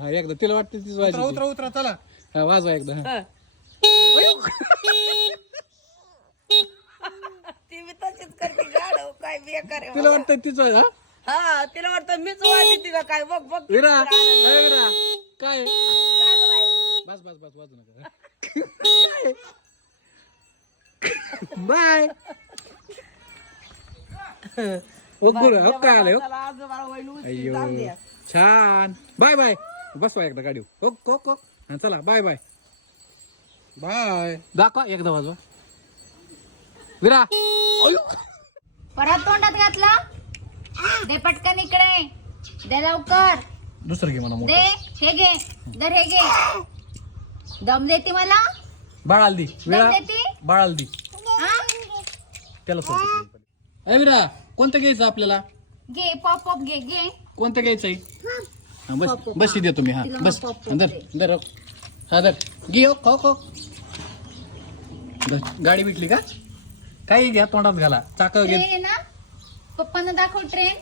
हा एकदा तिला वाटतं तीच वाजली. उतरा उतरा चला. हा वाजवा एकदा. हा. ती मी तशीच करते गाडव काय बेकार आहे तिला वाटतं तीच वाज. हा तिला वाटतं मीच वाजते का काय बघ बघ विरा ए विरा काय काय गं बाई? बस बस बस वाजू नका. बाय. हो काय आलंय हो. चला, आजोबाला वैल उचलून अय्यो जाऊ द्या. छान. Bye bye. बसवा एकदा गाडी. हो हो हो. हा चला बाय बाय. बाय. दाखवा एकदा वाजवा. विरा अयो. परत तोंडात घातला दे पटकन इकडे दे लवकर दुसरं घे म्हणा दे हे घे दर हे घे दम देते मला बाळाला दी. विरा देते? बाळाला दी. हा? त्याला सोड. ए विरा कोणतं घ्यायचं आपल्याला? घे पॉप पॉप घे घे कोणतं घ्यायचंय? हा बस पॉप, पॉप. बस देतो मी. हा तिला बस पॉप, पॉप दर दे. दर हा दर घे हो खाऊ खाऊ. गाडी भेटली का? काही घ्या तोंडात घाला चाक घे. ट्रेन आहे ना पप्पांना दाखव ट्रेन